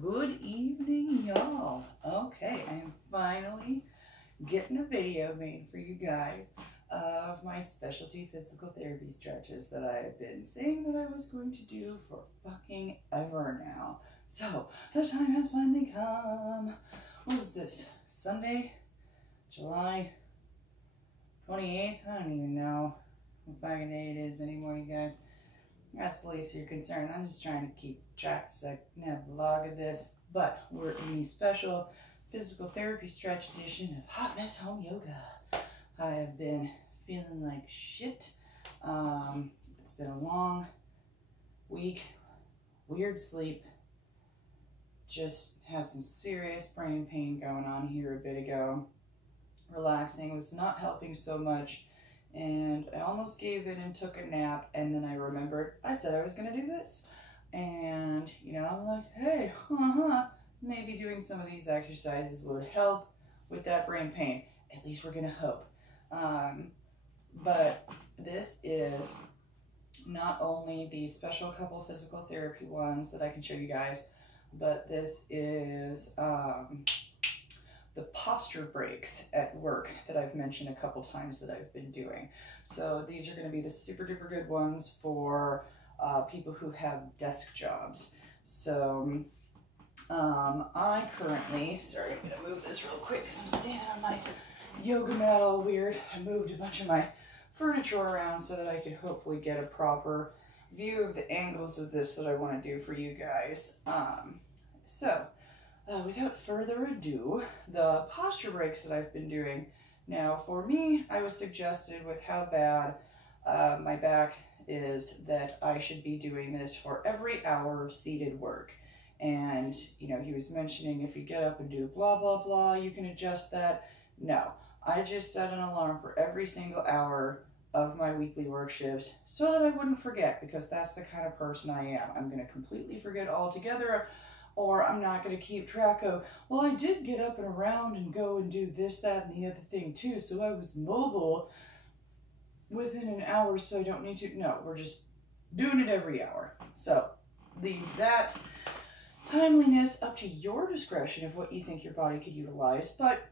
Good evening, y'all. Okay, I am finally getting a video made for you guys of my specialty physical therapy stretches that I have been saying that I was going to do for fucking ever now. So, the time has finally come. What is this? Sunday, July 28th? I don't even know what fucking day it is anymore, you guys. That's the least you're concerned. I'm just trying to keep track so I can have a vlog of this. But we're in the special physical therapy stretch edition of Hot Mess Home Yoga. I have been feeling like shit. It's been a long week, weird sleep. Just had some serious brain pain going on here a bit ago. Relaxing was not helping so much. And I almost gave in and took a nap, and then I remembered I said I was going to do this. And, you know, I'm like, hey, maybe doing some of these exercises would help with that brain pain. At least we're going to hope. But this is not only the special couple physical therapy ones that I can show you guys, but this is the posture breaks at work that I've mentioned a couple times that I've been doing. So these are going to be the super duper good ones for people who have desk jobs. So I currently, sorry, I'm going to move this real quick because I'm standing on my yoga mat all weird. I moved a bunch of my furniture around so that I could hopefully get a proper view of the angles of this that I want to do for you guys. Without further ado, the posture breaks that I've been doing. Now, for me, I was suggested with how bad my back is that I should be doing this for every hour of seated work. And, you know, he was mentioning if you get up and do blah, blah, blah, you can adjust that. No, I just set an alarm for every single hour of my weekly work shifts so that I wouldn't forget, because that's the kind of person I am. I'm going to completely forget altogether. Or I'm not going to keep track of, well, I did get up and around and go and do this, that, and the other thing too, so I was mobile within an hour, so I don't need to. No, we're just doing it every hour. So leave that timeliness up to your discretion of what you think your body could utilize. But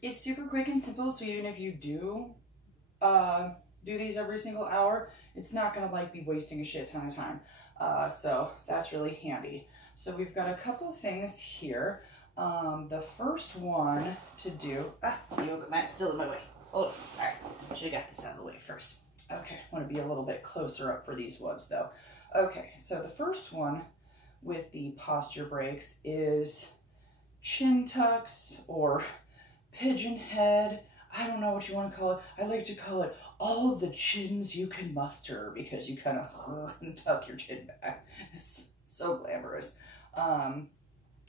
it's super quick and simple, so even if you do these every single hour, it's not going to like be wasting a shit ton of time. So that's really handy. So we've got a couple things here. The first one to do, the yoga mat's still in my way. Hold on. All right, should have got this out of the way first. Okay, I want to be a little bit closer up for these ones though. Okay, so the first one with the posture breaks is chin tucks or pigeon head. I don't know what you want to call it. I like to call it all the chins you can muster, because you kind of tuck your chin back. It's so glamorous.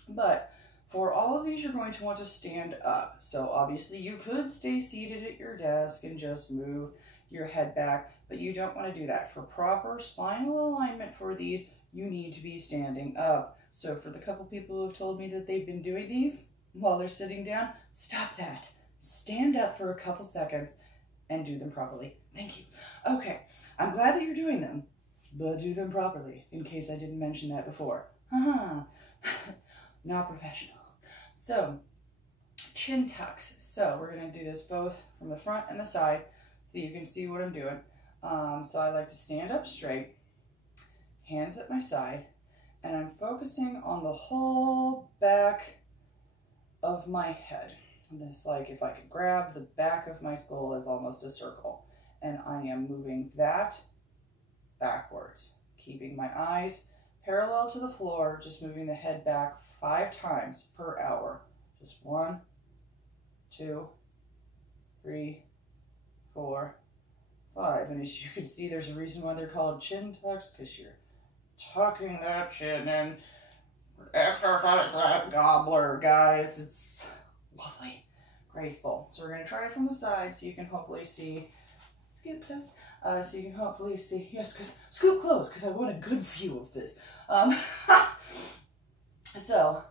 But for all of these, you're going to want to stand up. So obviously you could stay seated at your desk and just move your head back, but you don't want to do that. For proper spinal alignment for these, you need to be standing up. So for the couple people who have told me that they've been doing these while they're sitting down, stop that. Stand up for a couple seconds and do them properly. Thank you. Okay, I'm glad that you're doing them, but do them properly, in case I didn't mention that before. Not professional. So, chin tucks. So we're going to do this both from the front and the side so you can see what I'm doing. So I like to stand up straight, hands at my side, and I'm focusing on the whole back of my head. This, like, if I could grab the back of my skull as almost a circle, and I am moving that backwards, keeping my eyes parallel to the floor, just moving the head back 5 times per hour. Just 1, 2, 3, 4, 5. And as you can see, there's a reason why they're called chin tucks, because you're tucking that chin and exercise that gobbler, guys. It's lovely, graceful. So we're going to try it from the side so you can hopefully see. Scoot close. So you can hopefully see. Yes, because scoot close, because I want a good view of this. So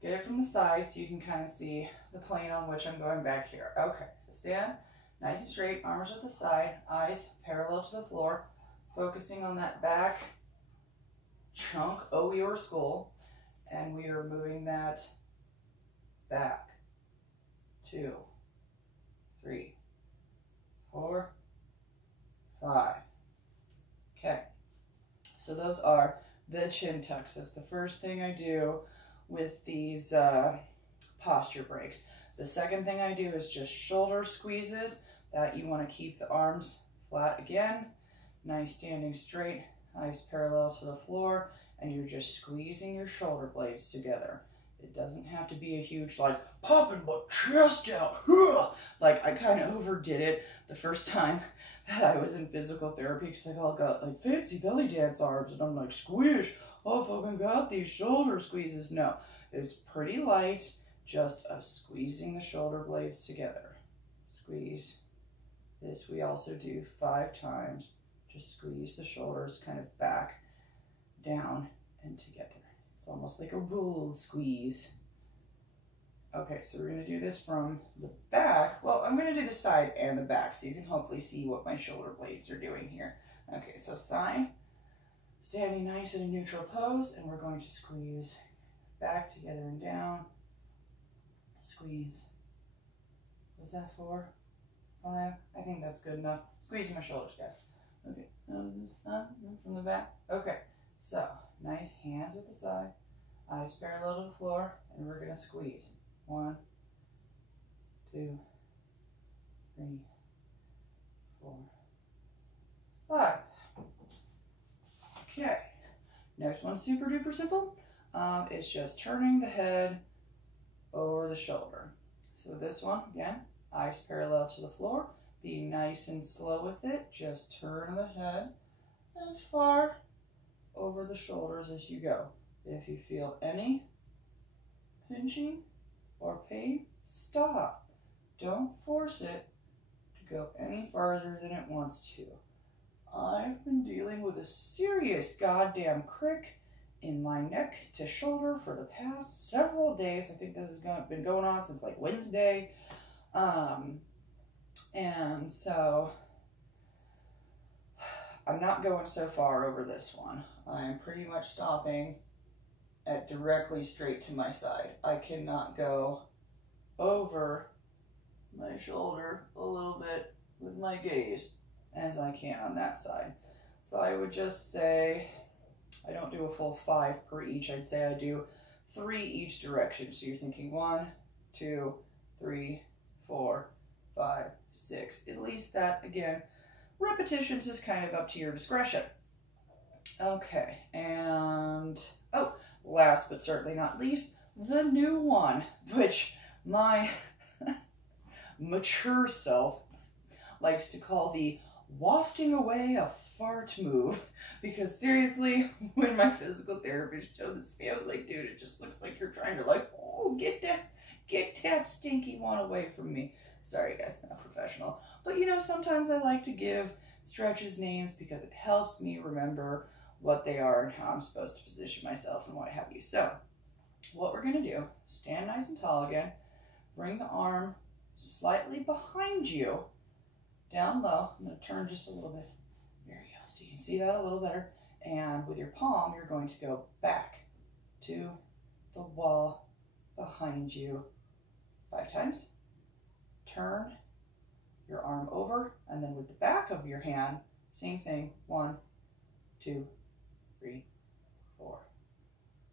get it from the side so you can kind of see the plane on which I'm going back here. Okay, so stand nice and straight, arms at the side, eyes parallel to the floor, focusing on that back chunk of your skull, And we are moving that back. 2, 3, 4, 5. Okay. So those are the chin tucks. That's the first thing I do with these posture breaks. The second thing I do is just shoulder squeezes. That you want to keep the arms flat again. Nice standing straight, eyes parallel to the floor, and you're just squeezing your shoulder blades together. It doesn't have to be a huge, like, popping my chest out. Like, I kind of overdid it the first time that I was in physical therapy because I all got, like, fancy belly dance arms, and I'm like, squish, I fucking got these shoulder squeezes. No, it was pretty light, just squeezing the shoulder blades together. Squeeze. This we also do 5 times. Just squeeze the shoulders kind of back, down, and together. It's almost like a roll squeeze. Okay, so we're going to do this from the back. Well, I'm going to do the side and the back so you can hopefully see what my shoulder blades are doing here. Okay, so side, standing nice in a neutral pose, and we're going to squeeze back together and down. Squeeze. Was that 4? 5? I think that's good enough. Squeezing my shoulders, guys. Okay, from the back. Okay, so nice hands at the side, eyes parallel to the floor, and we're gonna squeeze. 1, 2, 3, 4, 5. Okay, next one's super duper simple. It's just turning the head over the shoulder. So this one, again, eyes parallel to the floor. Be nice and slow with it. Just turn the head as far over the shoulders as you go. If you feel any pinching or pain, stop. Don't force it to go any farther than it wants to. I've been dealing with a serious goddamn crick in my neck to shoulder for the past several days. I think this has been going on since like Wednesday. And so I'm not going so far over this one. I'm pretty much stopping at directly straight to my side. I cannot go over my shoulder a little bit with my gaze as I can on that side. So I would just say, I don't do a full 5 per each. I'd say I do 3 each direction. So you're thinking 1, 2, 3, 4, 5, 6. At least that, again, repetitions is kind of up to your discretion. Okay, and oh, last but certainly not least, the new one, which my mature self likes to call the wafting away a fart move, because seriously, when my physical therapist showed this to me, I was like, dude, it just looks like you're trying to, like, oh, get that stinky one away from me. Sorry guys, not professional. But you know, sometimes I like to give stretches names because it helps me remember what they are and how I'm supposed to position myself and what have you. So, what we're gonna do, stand nice and tall again, bring the arm slightly behind you, down low. I'm gonna turn just a little bit. There you go, so you can see that a little better. And with your palm, you're going to go back to the wall behind you 5 times. Turn your arm over, and then with the back of your hand, same thing. 1, 2, 3, 4,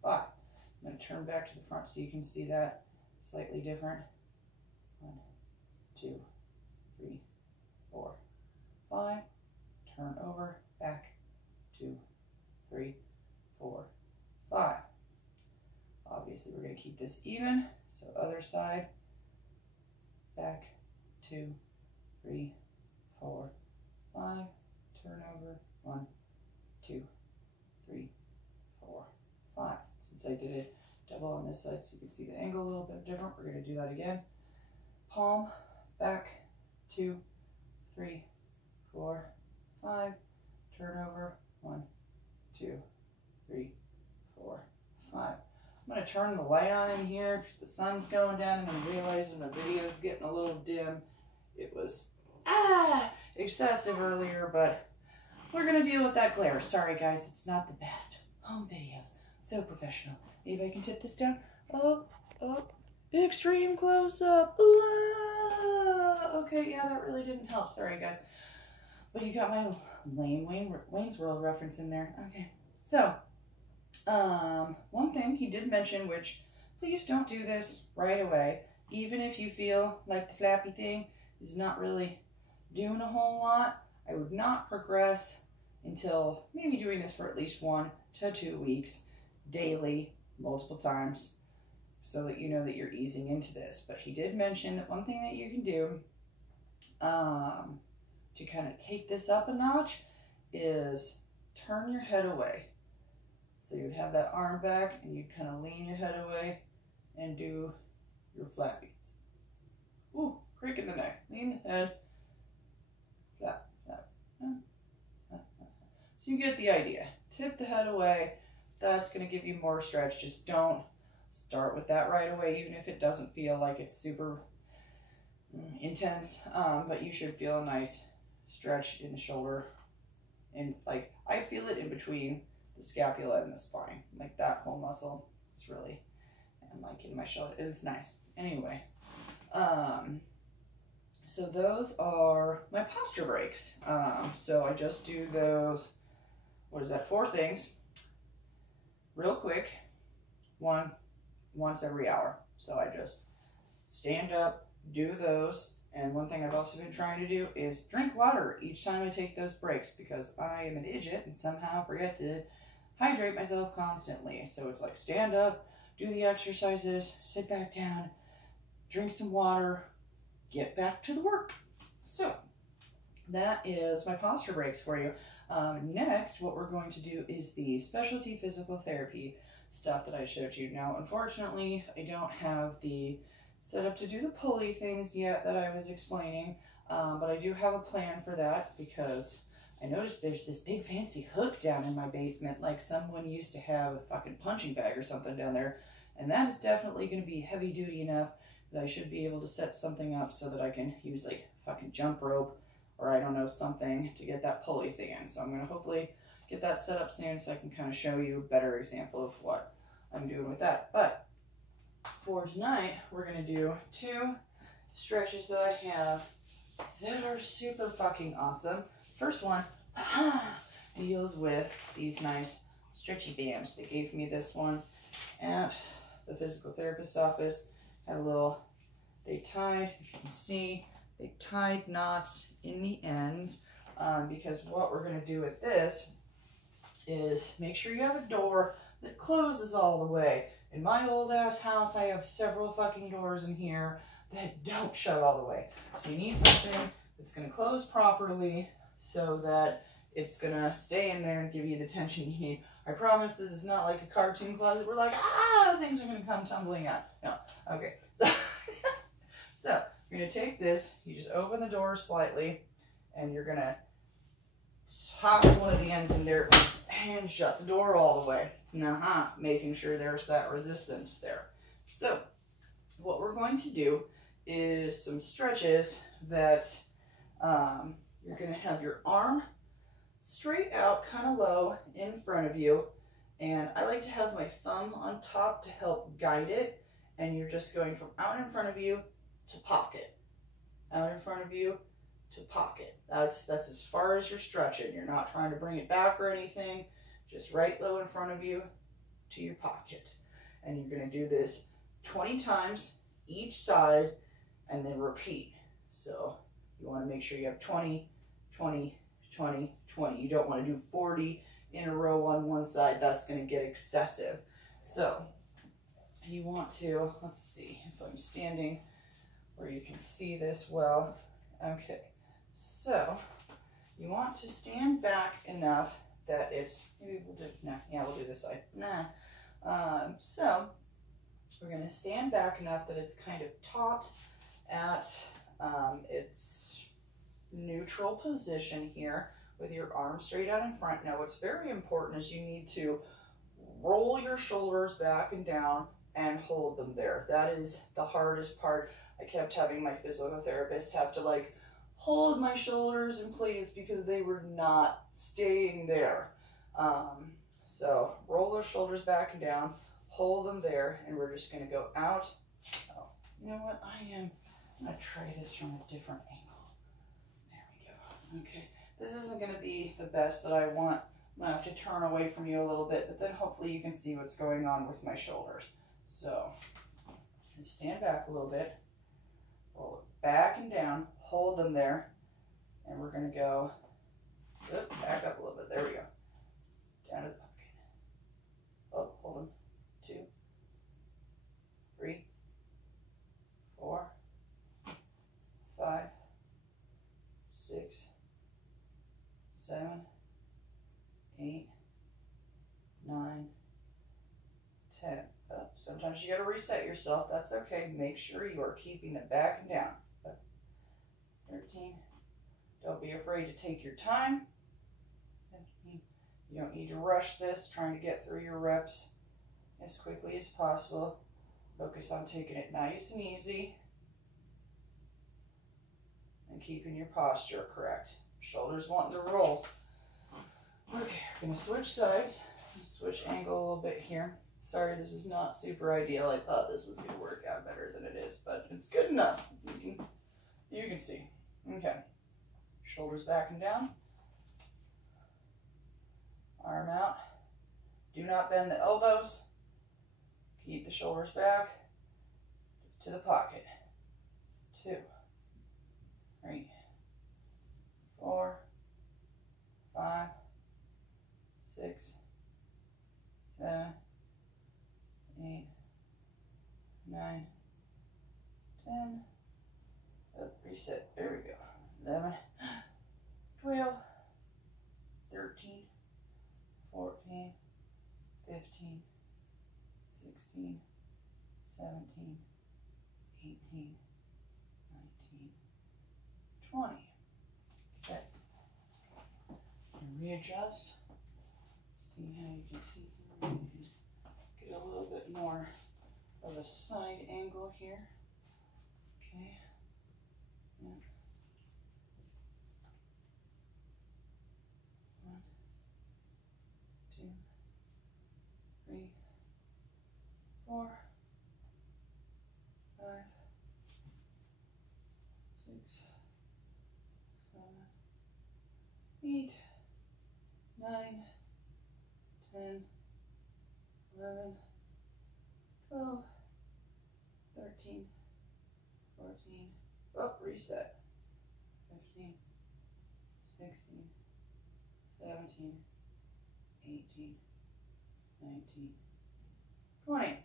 5. I'm going to turn back to the front so you can see that slightly different. 1, 2, 3, 4, 5. Turn over, back, 2, 3, 4, 5. Obviously, we're going to keep this even. So other side, back, 2, 3, 4, 5. Turn over, 1, 2, 3, 4, 5. Since I did it double on this side so you can see the angle a little bit different, we're going to do that again. Palm, back, 2, 3, 4, 5. Turn over, 1, 2, 3, 4, 5. I'm going to turn the light on in here because the sun's going down, and I'm realizing the video is getting a little dim. It was excessive earlier, but we're going to deal with that glare. Sorry guys, it's not the best home videos. So professional. Maybe I can tip this down. Up, up. Extreme close up. Ooh, okay, yeah, that really didn't help. Sorry, guys. But you got my lame Wayne's World reference in there. Okay. So, one thing he did mention, which please don't do this right away. Even if you feel like the flappy thing is not really doing a whole lot, I would not progress until maybe doing this for at least 1 to 2 weeks, daily, multiple times, so that you know that you're easing into this. But he did mention that one thing that you can do to kind of take this up a notch is turn your head away. So you'd have that arm back and you'd kind of lean your head away and do your flappies. Ooh, crick in the neck. Lean the head. Flap, flap. So you get the idea. Tip the head away. That's going to give you more stretch. Just don't start with that right away, even if it doesn't feel like it's super intense. But you should feel a nice stretch in the shoulder. And like, I feel it in between the scapula and the spine. Like that whole muscle is really, and like in my shoulder, it's nice. Anyway, so those are my posture breaks. So I just do those, what is that, 4 things, real quick, once every hour. So I just stand up, do those. And one thing I've also been trying to do is drink water each time I take those breaks, because I am an idiot and somehow forget to hydrate myself constantly. So it's like stand up, do the exercises, sit back down, drink some water, get back to the work. So that is my posture breaks for you. Next, what we're going to do is the specialty physical therapy stuff that I showed you. Now, unfortunately, I don't have the setup to do the pulley things yet that I was explaining, but I do have a plan for that, because I noticed there's this big fancy hook down in my basement, like someone used to have a fucking punching bag or something down there, and that is definitely going to be heavy duty enough that I should be able to set something up so that I can use like fucking jump rope, or I don't know, something to get that pulley thing in. So I'm going to hopefully get that set up soon so I can kind of show you a better example of what I'm doing with that. But for tonight, we're going to do 2 stretches that I have that are super fucking awesome. First one deals with these nice stretchy bands. They gave me this one at the physical therapist's office. Had a little, they tied, if you can see, they tied knots in the ends, because what we're going to do with this is make sure you have a door that closes all the way. In my old ass house, I have several fucking doors in here that don't shut all the way. So you need something that's going to close properly so that it's going to stay in there and give you the tension you need. I promise this is not like a cartoon closet where like, things are going to come tumbling out. No. Okay. So you're going to take this, you just open the door slightly, and you're going to toss one of the ends in there and shut the door all the way. Making sure there's that resistance there. So what we're going to do is some stretches that you're going to have your arm straight out, kind of low in front of you. And I like to have my thumb on top to help guide it. And you're just going from out in front of you to pocket. Out in front of you to pocket. That's as far as you're stretching. You're not trying to bring it back or anything. Just right low in front of you to your pocket. And you're going to do this 20 times each side and then repeat. So you want to make sure you have 20, 20, 20, 20. You don't want to do 40 in a row on one side. That's going to get excessive. So you want to, let's see if I'm standing where you can see this well. Okay, so you want to stand back enough that it's, maybe we'll do, no, yeah, we'll do this side. So we're going to stand back enough that it's kind of taut at its neutral position here with your arm straight out in front. Now what's very important is you need to roll your shoulders back and down and hold them there. That is the hardest part. I kept having my physical therapist have to like hold my shoulders in place because they were not staying there. So roll those shoulders back and down, hold them there, and we're just gonna go out. Oh, you know what, I'm gonna try this from a different angle. There we go, okay. This isn't gonna be the best that I want. I'm gonna have to turn away from you a little bit, but then hopefully you can see what's going on with my shoulders. So, stand back a little bit, roll it back and down, hold them there, and we're gonna go, back up a little bit, there we go. Down to the pocket. Oh, hold them, 2, 3, 4, 5, 6, 7, 8, 9, 10. Oh, sometimes you got to reset yourself. That's okay. Make sure you are keeping it back and down. 13. Don't be afraid to take your time. 15. You don't need to rush this, trying to get through your reps as quickly as possible. Focus on taking it nice and easy and keeping your posture correct. Shoulders wanting to roll. Okay, we're going to switch sides. Switch angle a little bit here. Sorry, this is not super ideal. I thought this was going to work out better than it is, but it's good enough. You can see. Okay. Shoulders back and down. Arm out. Do not bend the elbows. Keep the shoulders back. Just to the pocket. 2, 3, 4, 5, 6, 7, 8, 9, 10. Oh, reset. There we go. 11, 12, 13, 14, 15, 16, 17, 18, 19, 20. Okay. And readjust. See how you can see. You can get a little bit more of a side angle here. Okay. Yeah. 1, 2, 3, 4, 5, 6, 7, 8, 9, 10, 11, 12, 13, 14, oh, reset, 15, 16, 17, 18, 19, 20.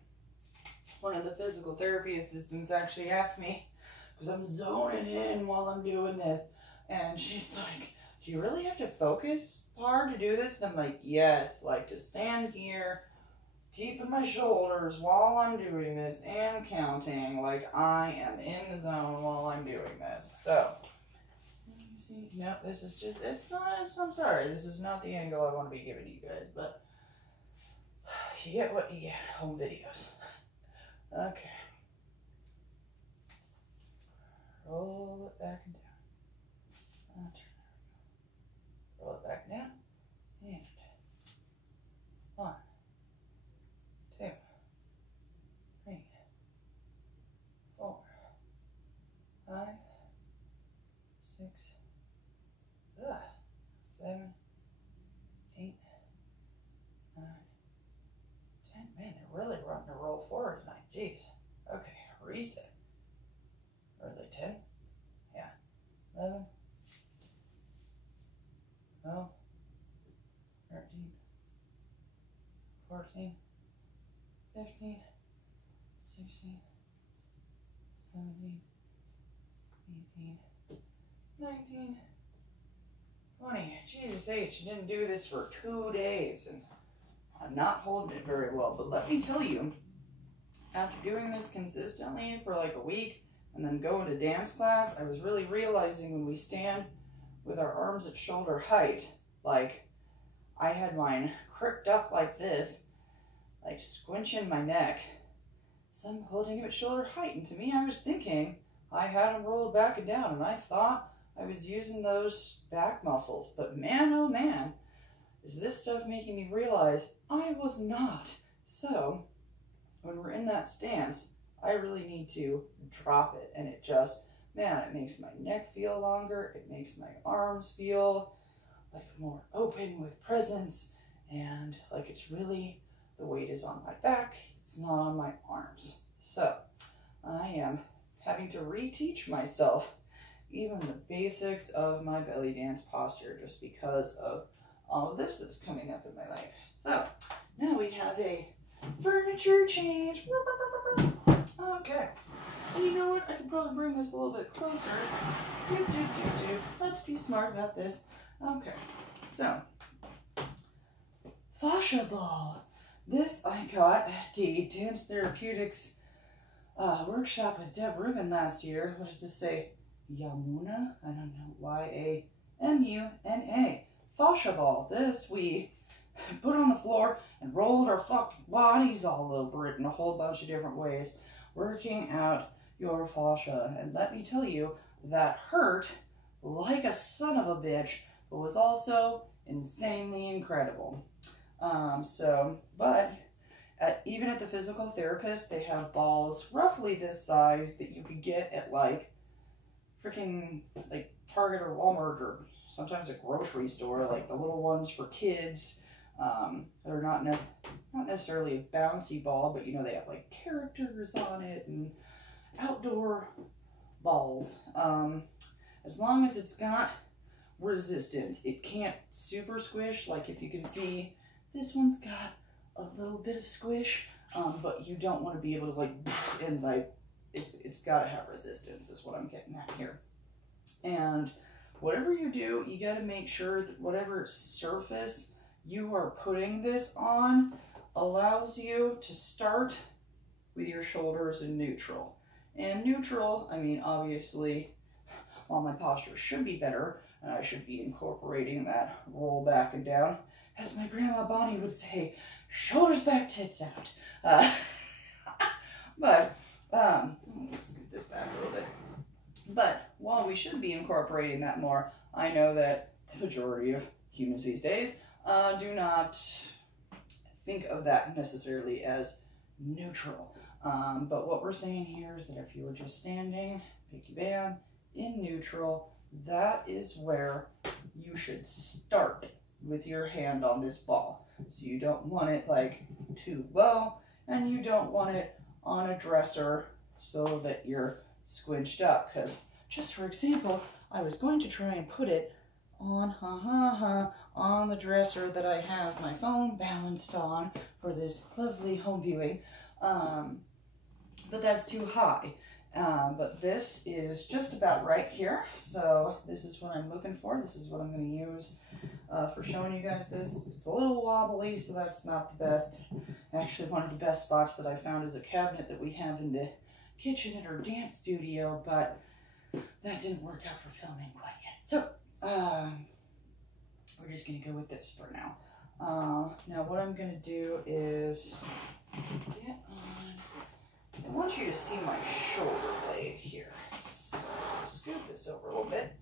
One of the physical therapy assistants actually asked me, because I'm zoning in while I'm doing this, and she's like, do you really have to focus hard to do this? And I'm like, yes, like to stand here, keeping my shoulders while I'm doing this and counting, like I am in the zone while I'm doing this. So, you see, no, this is just, it's not, I'm sorry, this is not the angle I want to be giving you guys, but you get what you get, home videos. Okay. Roll it back and down. Roll it back and down. And 1, 2, 3, 4, 5, 6, 7, 8, 9, 10. Man, they're really wanting to roll forward tonight. Jeez. Okay, reset. Or is it 10? Yeah. 11, 12, 13, 14, 15, 16, 17, 18, 19, 20. Jesus H, you didn't do this for 2 days, and I'm not holding it very well. But let me tell you, after doing this consistently for like a week and then going to dance class, I was really realizing when we stand with our arms at shoulder height, like I had mine crooked up like this, like squinching my neck. So I'm holding him at shoulder height, and to me I was thinking I had him rolled back and down, and I thought I was using those back muscles. But man, oh man, is this stuff making me realize I was not. So when we're in that stance, I really need to drop it, and it just, man, it makes my neck feel longer. It makes my arms feel like more open with presence, and like it's really, the weight is on my back. It's not on my arms. So I am having to reteach myself even the basics of my belly dance posture just because of all of this that's coming up in my life. So now we have a furniture change. Okay. And you know what? I could probably bring this a little bit closer. Let's be smart about this. Okay. So, fascia ball. This I got at the Dance Therapeutics workshop with Deb Rubin last year. What does this say? Yamuna? I don't know. Y-A-M-U-N-A. Fascia ball. This we put on the floor and rolled our fucking bodies all over it in a whole bunch of different ways, working out your fascia. And let me tell you, that hurt like a son of a bitch, but was also insanely incredible. Even at the physical therapist, they have balls roughly this size that you could get at like freaking like Target or Walmart or sometimes a grocery store, like the little ones for kids. They're not necessarily a bouncy ball, but you know, they have like characters on it and outdoor balls. As long as it's got resistance, it can't super squish. Like if you can see, this one's got a little bit of squish, but you don't want to be able to like, and like, it's got to have resistance is what I'm getting at here. And whatever you do, you got to make sure that whatever surface you are putting this on allows you to start with your shoulders in neutral. And neutral, I mean, obviously, while my posture should be better, and I should be incorporating that roll back and down, as my grandma Bonnie would say, shoulders back, tits out. Let me scoot this back a little bit. But while we should be incorporating that more, I know that the majority of humans these days do not think of that necessarily as neutral. But what we're saying here is that if you were just standing, picky bam, in neutral, that is where you should start with your hand on this ball. So you don't want it like too low, and you don't want it on a dresser so that you're squinched up. Because just for example, I was going to try and put it on the dresser that I have my phone balanced on for this lovely home viewing, but that's too high. But this is just about right here, so this is what I'm looking for. This is what I'm going to use for showing you guys this. It's a little wobbly, so that's not the best. Actually, one of the best spots that I found is a cabinet that we have in the kitchen at our dance studio, but that didn't work out for filming quite yet. So we're just going to go with this for now. Now what I'm going to do is get on. So I want you to see my shoulder blade here. So I'll scoot this over a little bit,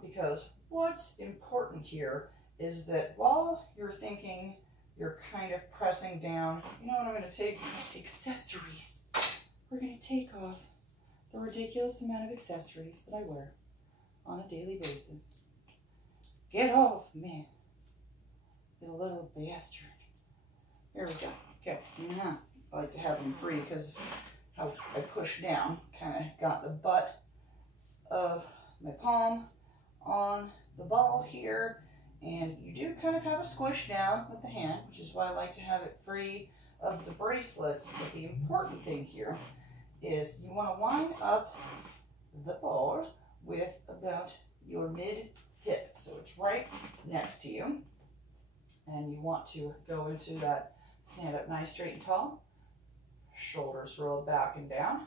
because what's important here is that while you're thinking you're kind of pressing down, you know what I'm going to take? Accessories. We're going to take off the ridiculous amount of accessories that I wear on a daily basis. Get off me, you little bastard. Here we go. Okay, now I like to have them free because how I push down kind of got the butt of my palm on the ball here, and you do kind of have a squish down with the hand, which is why I like to have it free of the bracelets. But the important thing here is you want to wind up the ball with about your mid hip, so it's right next to you, and you want to go into that stand up nice, straight and tall, shoulders rolled back and down,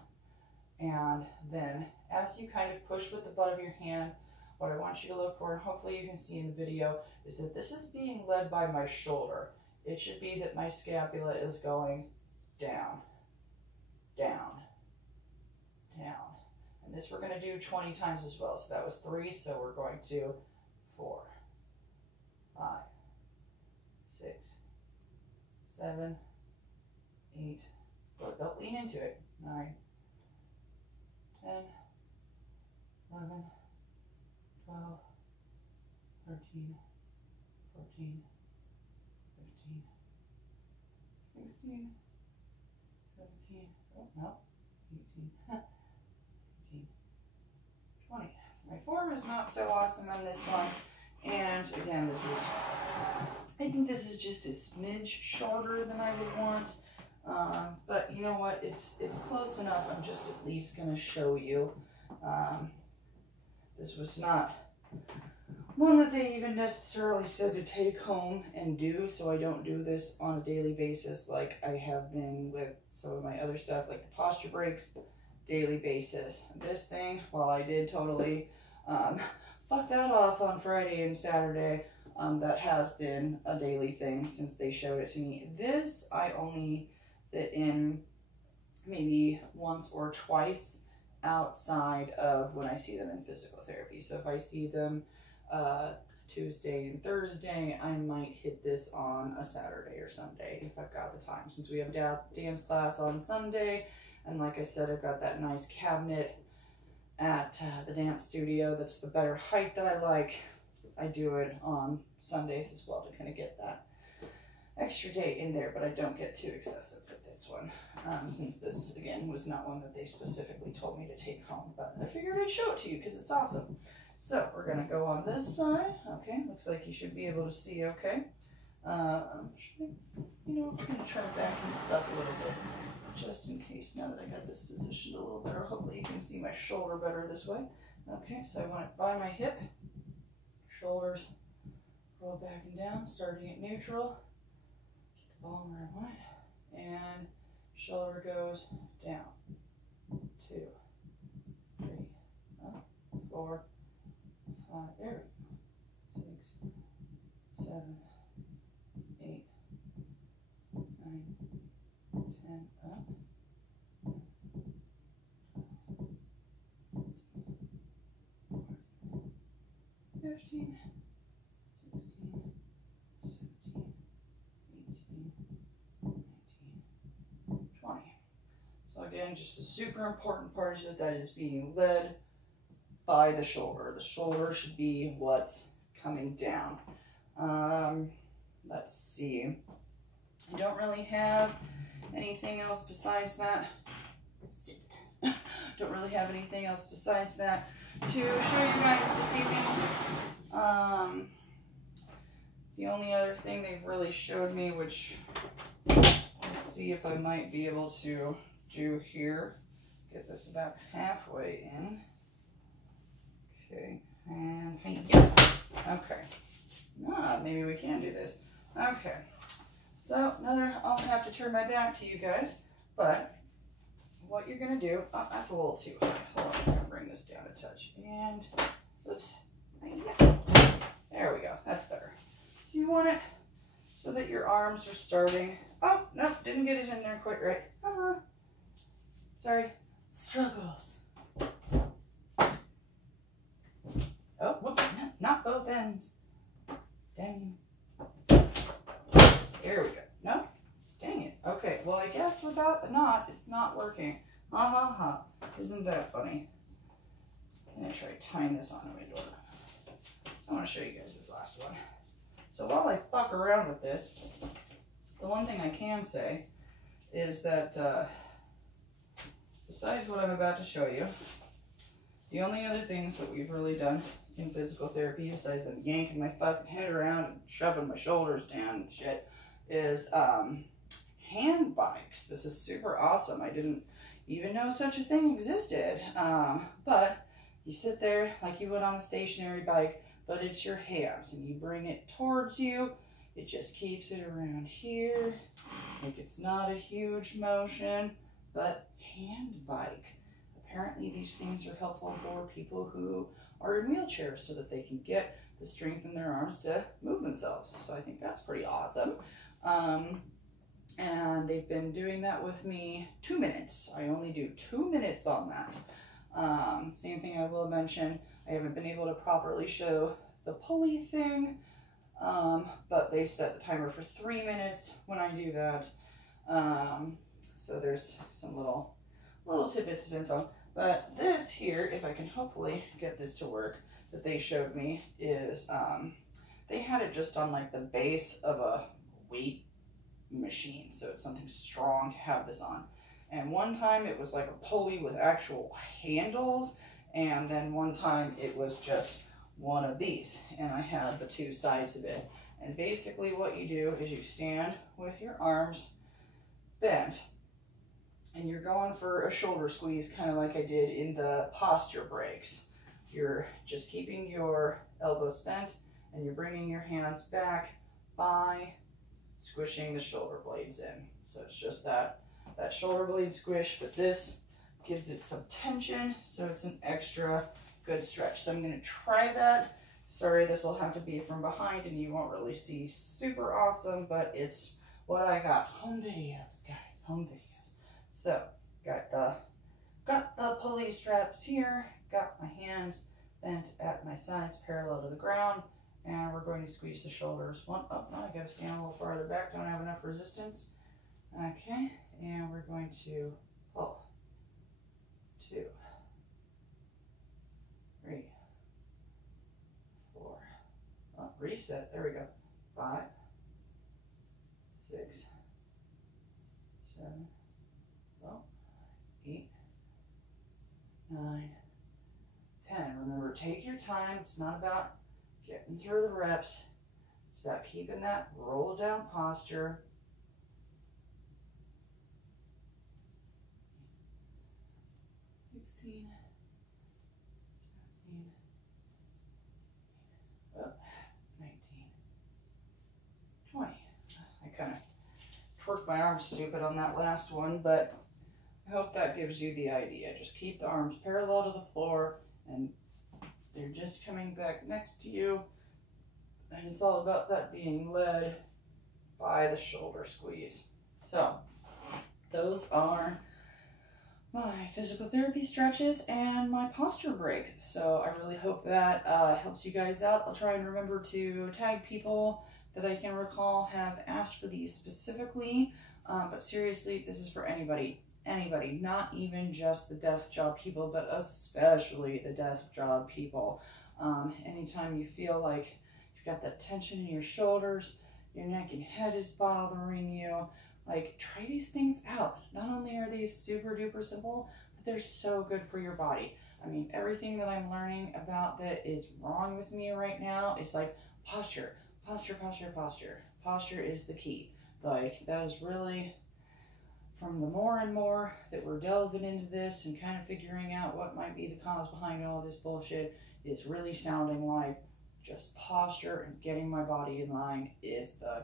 and then as you kind of push with the butt of your hand, what I want you to look for, and hopefully you can see in the video, is that this is being led by my shoulder. It should be that my scapula is going down, down, down. And this we're going to do 20 times as well. So that was 3, so we're going to 4, 5, 6, 7, 8, don't lean into it. 9, 10, 11, 12, 13, 14, 15, 16, 17, oh no, 18, 19, 20. So my form is not so awesome on this one. And again, I think this is just a smidge shorter than I would want. But you know what, it's close enough. I'm just at least gonna show you. This was not one that they even necessarily said to take home and do, so I don't do this on a daily basis like I have been with some of my other stuff, like the posture breaks, daily basis. This thing, while I did totally fuck that off on Friday and Saturday, that has been a daily thing since they showed it to me. This I only fit in maybe once or twice outside of when I see them in physical therapy. So if I see them Tuesday and Thursday, I might hit this on a Saturday or Sunday if I've got the time. Since we have dance class on Sunday, and like I said, I've got that nice cabinet at the dance studio that's the better height that I like. I do it on Sundays as well to kind of get that extra day in there, but I don't get too excessive with this one, since this, again, was not one that they specifically told me to take home, but I figured I'd show it to you because it's awesome. So we're going to go on this side. Okay, looks like you should be able to see okay. You know, I'm going to try to back this up a little bit, just in case, now that I got this positioned a little better. Hopefully you can see my shoulder better this way. Okay, so I want it by my hip. Shoulders roll back and down, starting at neutral. Keep the ball where I want it. And shoulder goes down. 2, 3, up, 4, 5, there we go. 6, 7, 8, 9, 10, up. 15, 16, 17, 18, 19, 20. So again, just the super important part is that is being led by the shoulder. The shoulder should be what's coming down. Let's see. I don't really have anything else besides that. Sit. Don't really have anything else besides that to show you guys this evening. The only other thing they've really showed me, which let's see if I might be able to do here. Get this about halfway in. Okay, and yeah. Okay. Maybe we can do this. Okay. So I'll have to turn my back to you guys, but what you're gonna do, that's a little too high. Hold on, I'm gonna bring this down a touch. And, oops, there we go, that's better. So you want it so that your arms are starting, oh, no, didn't get it in there quite right. Sorry, struggles. Oh, whoops, not both ends. Dang. There we go. No? Dang it. Okay, well, I guess without the knot, it's not working. Ha ha ha. Isn't that funny? I'm going to try tying this onto my door. So I want to show you guys this last one. So while I fuck around with this, the one thing I can say is that besides what I'm about to show you, the only other things that we've really done in physical therapy, besides them yanking my fucking head around and shoving my shoulders down and shit, is hand bikes. This is super awesome. I didn't even know such a thing existed. But you sit there like you would on a stationary bike, but it's your hands and you bring it towards you. It just keeps it around here. Like it's not a huge motion, but hand bike. Apparently these things are helpful for people who are in wheelchairs so that they can get the strength in their arms to move themselves. So I think that's pretty awesome. And they've been doing that with me 2 minutes. I only do 2 minutes on that. Same thing I will mention, I haven't been able to properly show the pulley thing but they set the timer for 3 minutes when I do that. So there's some little tidbits of info. But this here, if I can hopefully get this to work, that they showed me is, they had it just on like the base of a weight machine. So it's something strong to have this on. And one time it was like a pulley with actual handles. And then one time it was just one of these. And I had the two sides of it. And basically what you do is you stand with your arms bent. And you're going for a shoulder squeeze, kind of like I did in the posture breaks. You're just keeping your elbows bent and you're bringing your hands back by squishing the shoulder blades in. So it's just that shoulder blade squish, but this gives it some tension, so it's an extra good stretch. So I'm going to try that. Sorry, this will have to be from behind and you won't really see super awesome, but it's what I got. Home videos, guys, home videos. So, got the pulley straps here, got my hands bent at my sides parallel to the ground, and we're going to squeeze the shoulders. Oh, no, I gotta stand a little farther back, don't have enough resistance. Okay, and we're going to pull. 2, 3, 4, oh, reset, there we go. 5, 6, 7, 8, 9, 10. Remember, take your time. It's not about getting through the reps. It's about keeping that roll down posture. 16, 17, 19, 20. I kind of twerked my arms stupid on that last one, but I hope that gives you the idea. Just keep the arms parallel to the floor and they're just coming back next to you. And it's all about that being led by the shoulder squeeze. So those are my physical therapy stretches and my posture break. So I really hope that helps you guys out. I'll try and remember to tag people that I can recall have asked for these specifically. But seriously, this is for anybody. Anybody, not even just the desk job people, but especially the desk job people. Anytime you feel like you've got that tension in your shoulders, your neck and head is bothering you, like, try these things out. Not only are these super duper simple, but they're so good for your body. I mean, everything that I'm learning about that is wrong with me right now is like posture, posture, posture, posture. Posture is the key. Like, that is really, from the more and more that we're delving into this and kind of figuring out what might be the cause behind all this bullshit, it's really sounding like just posture and getting my body in line is the